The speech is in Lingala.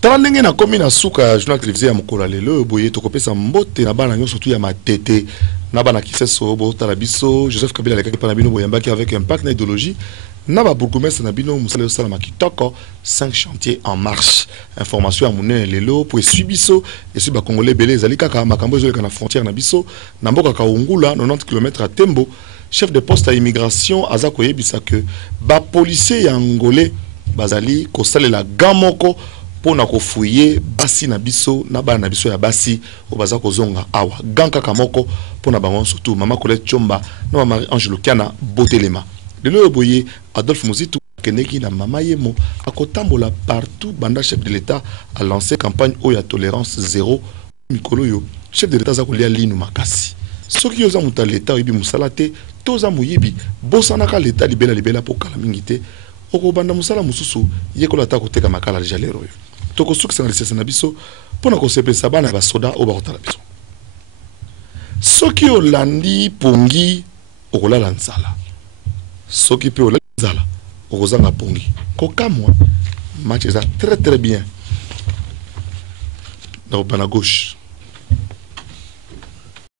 tala ndenge na komi na suka journal télévisé ya mokolo lelo boye tokopesa mbote na bana nyonso surtout ya matete na bana kiseso bo tala biso Joseph Kabila lekaki pa na bino boyambaki avec impact na idéologie na ba bourgmestre na bino musala sala makitoko 5 chantiers en marche information ya monene lelo pour suivre biso et suivre ba congolais belé ezali kaka makambo ezoleka na frontière na biso na mboka Kaungula 90 km à Tembo chef de poste à immigration aza koyebisa que ba policier ya angolais bazali kosalela gamoko pona kofouiller basi na biso na bana na biso ya basi obaza kozonga awa ganka kamoko pona bango surtout mama Colette Chomba na mama Angelo Kiana Botelema lelo boye Adolphe Muzitu keneki na mama yemo akotambola partout banda chef de l'état a lancé campagne oya tolérance zéro mikolo yo chef de l'état za kolia linu makasi soki yoza muta l'état yibi musalate toza muyibi bosana ka l'état libela po kala mingite okobanda musala mususu yekola ta koteka makala jalero yo toko succès na biso pona ko sepesa bana ba soda o ba kotala biso soki olandi pongi okolala nzala soki pe olala nzala okozanga pongi kokamwa match ça très bien dans la gauche